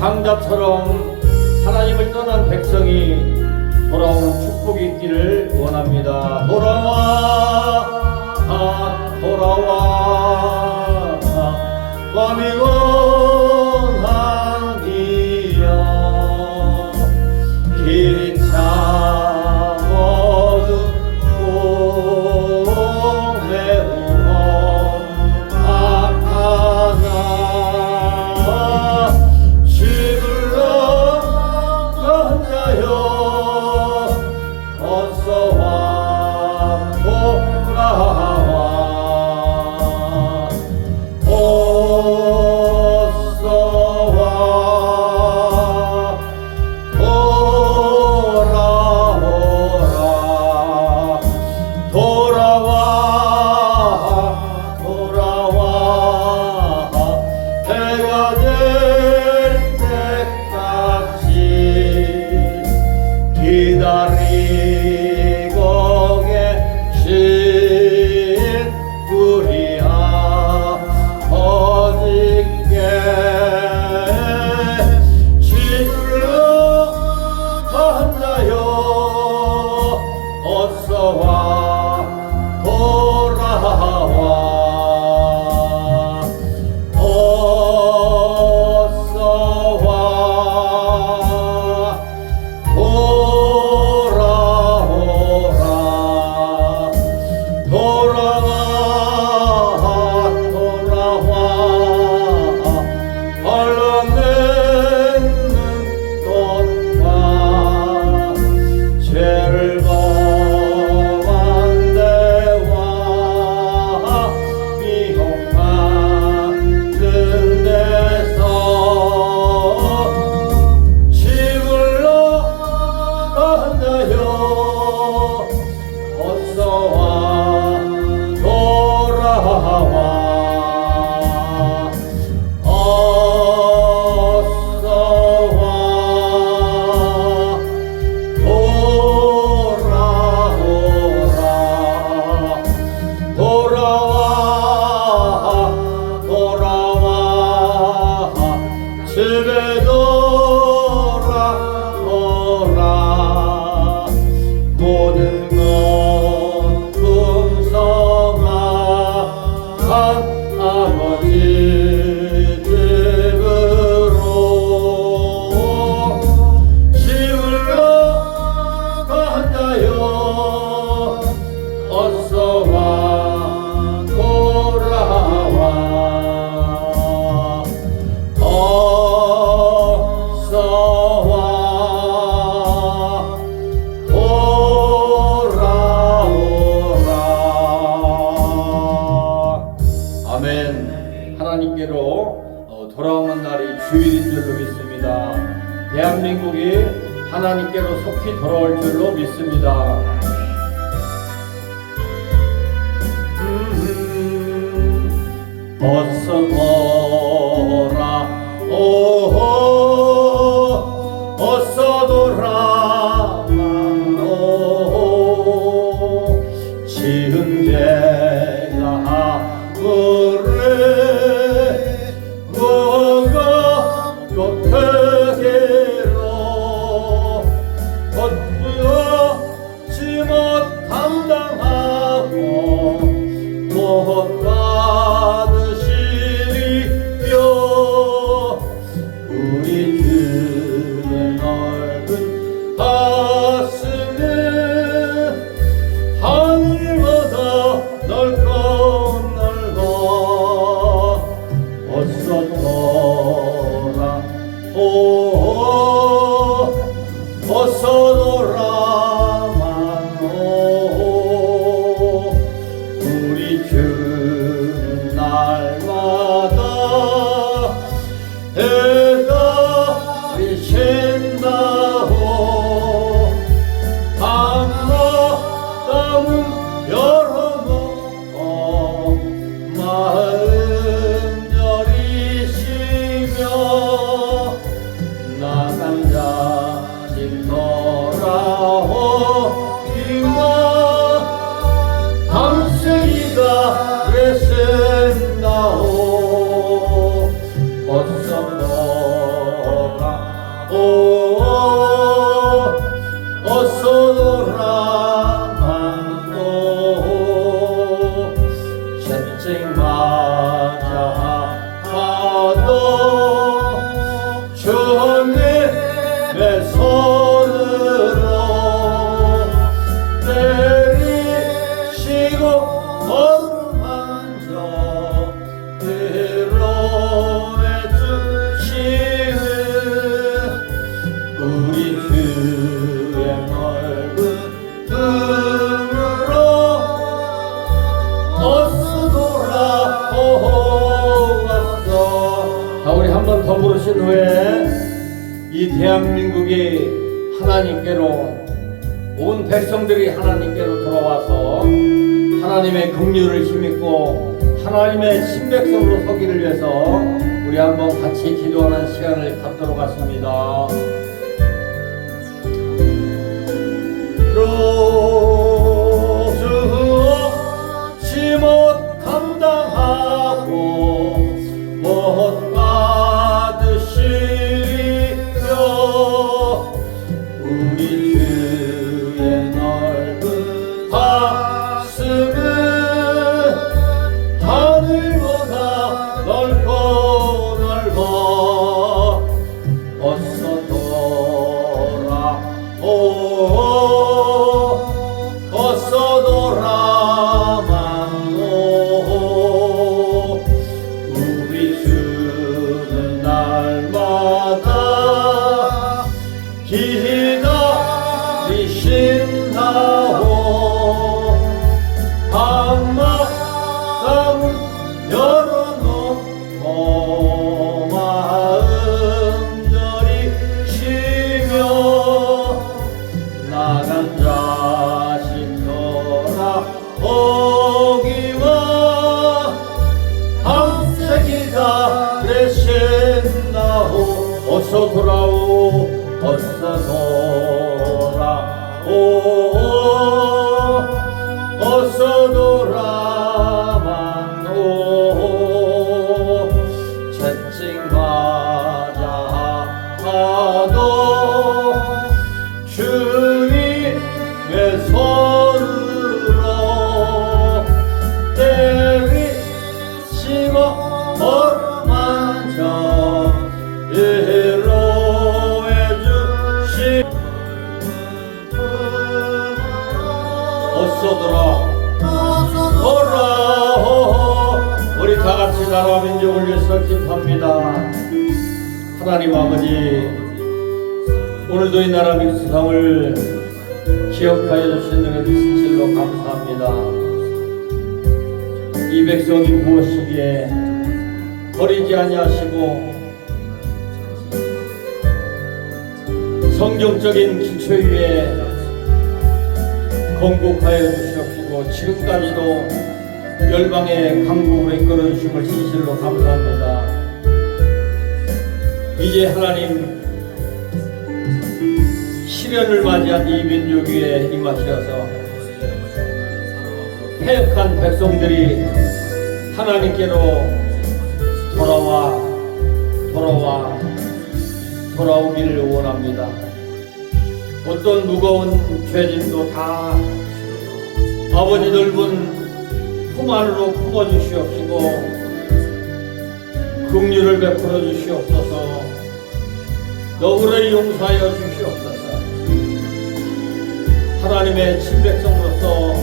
장자처럼 하나님을 떠난 백성이 돌아오는 축복이 있기를 원합니다. 돌아와, 아, 돌아와, 아, 마음이 하나님께로 속히 돌아올 줄로 믿습니다. 음, 어서 watching love. 대한민국이 하나님께로 온 백성들이 하나님께로 돌아와서 하나님의 긍휼을 힘입고 하나님의 신백성으로 서기를 위해서 우리 한번 같이 기도하는 시간을 갖도록 하십니다. 돌아 돌아오 우리 다 같이 나라와 민족을 위해서 기도합니다. 하나님 아버지 오늘도 이 나라 민주상을 기억하여 주신 은혜 진실로 감사합니다. 이 백성이 무엇이기에 버리지 아니하시고 성경적인 기초 위에 건국하여 주시옵시고 지금까지도 열방의 강국으로 이끌어 주심을 진실로 감사합니다. 이제 하나님 시련을 맞이한 이 민족 위에 임하셔서 패역한 백성들이 하나님께로 돌아와 돌아와 돌아오기를 원합니다. 어떤 무거운 죄짐도 다 아버지 넓은 품 안으로 품어 주시옵시고 긍휼을 베풀어 주시옵소서 너그러이 용서하여 주시옵소서 하나님의 친백성으로서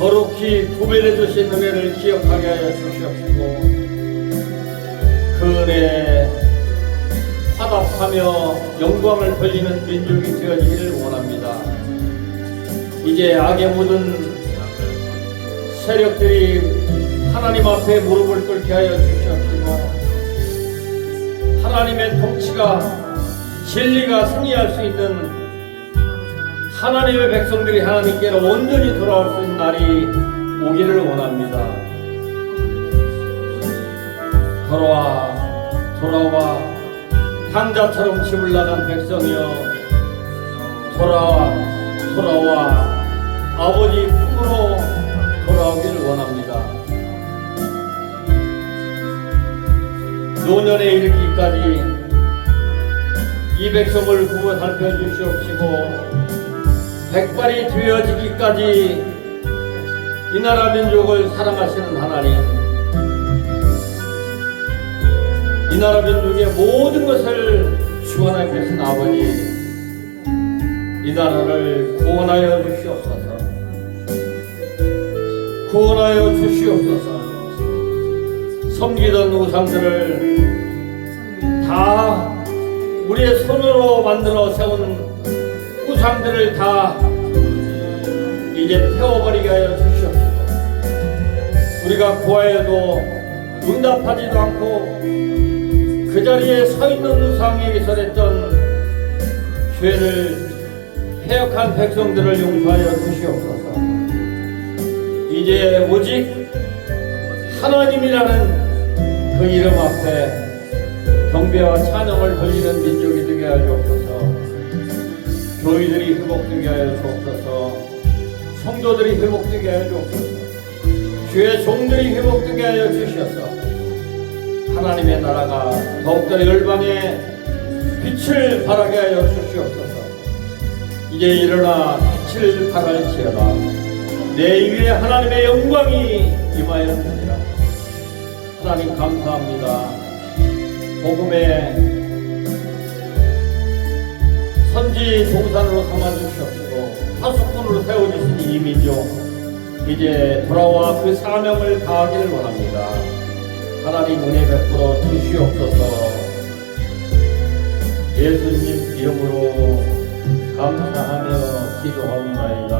거룩히 구별해 주신 은혜를 기억하게 하여 주시옵시고 그 은혜에 화답하며 영광을 돌리는 민족이 되어지기를 원합니다. 이제 악의 모든 세력들이 하나님 앞에 무릎을 꿇게 하여 주시옵시고 하나님의 통치가 진리가 승리할 수 있는 하나님의 백성들이 하나님께로 온전히 돌아올 수 있는 날이 오기를 원합니다. 돌아와 돌아와 향자처럼 집을 나간 백성이여 돌아와 돌아와 아버지 품으로 돌아오기를 원합니다. 노년에 이르기까지 이 백성을 구워 살펴 주시옵시고 백발이 되어지기까지 이 나라 민족을 사랑하시는 하나님 이 나라 민족의 모든 것을 주관하고 계신 아버지 이 나라를 구원하여 주시옵소서 구원하여 주시옵소서 섬기던 우상들을 다 우리의 손으로 만들어 세운 우상들을 다 이제 태워버리게 하여 주시옵소서 우리가 구하여도 응답하지도 않고 그 자리에 서 있는 우상에게 설했던 죄를 패역한 백성들을 용서하여 주시옵소서. 이제 오직 하나님이라는 그 이름 앞에 경배와 찬양을 돌리는 민족이 되게 하여 주옵소서. 교회들이 회복되게 하여 주옵소서. 성도들이 회복되게 하여 주옵소서. 주의 종들이 회복되게 하여 주시옵소서. 하나님의 나라가 더욱더 열방에 빛을 발하게 하여 주시옵소서. 이제 일어나 빛을 발할지어다. 내 위에 하나님의 영광이 임하였느니라. 하나님 감사합니다. 복음의 선지 동산으로 삼아 주시옵시고 파수꾼으로 세워주신 이 민족 이제 돌아와 그 사명을 다하기를 원합니다. 하나님 은혜 베풀어 주시옵소서. 예수님 이름으로 감사하며 기도하옵나이다.